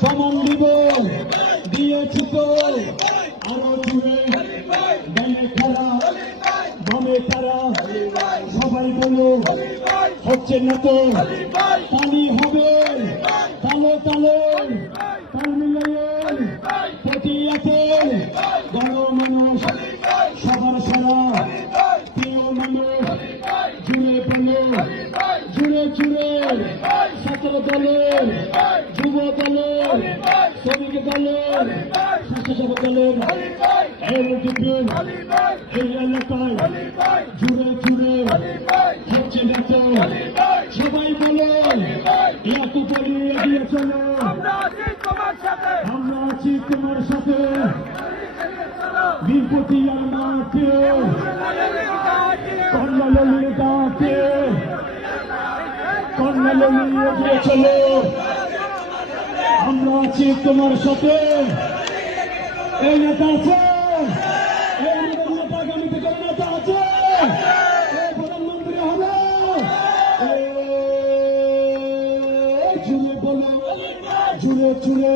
সমান দিব দিয়েছি তো আরও জুড়ে ডানে খারা বামে তারা। সবাই বলো, হচ্ছে না তো? পানি হবে, তালে তালে। তাল আছে। বড় মানুষ, সবার সারা। প্রিয় মানুষ, জুড়ে পেল জুড়ে জুড়ে। দলের যুব দলের শ্রমিক দলের স্বেচ্ছাসেবক দলের এই এলাকায় জুড়ে জুড়ে হচ্ছে না সবাই বলো এত বলি এগিয়ে চলো। আমরা আছি তোমার সাথে। আমরা আছি তোমার সাথে। ডাকে কর্ণালী এগিয়ে চলো আমরা আছি তোমার সাথে। এই নেতা আছে, এই নেতা আগামী থেকে নেতা আছে? প্রধানমন্ত্রী হবে। জুড়ে বলো, জুড়ে জুড়ে।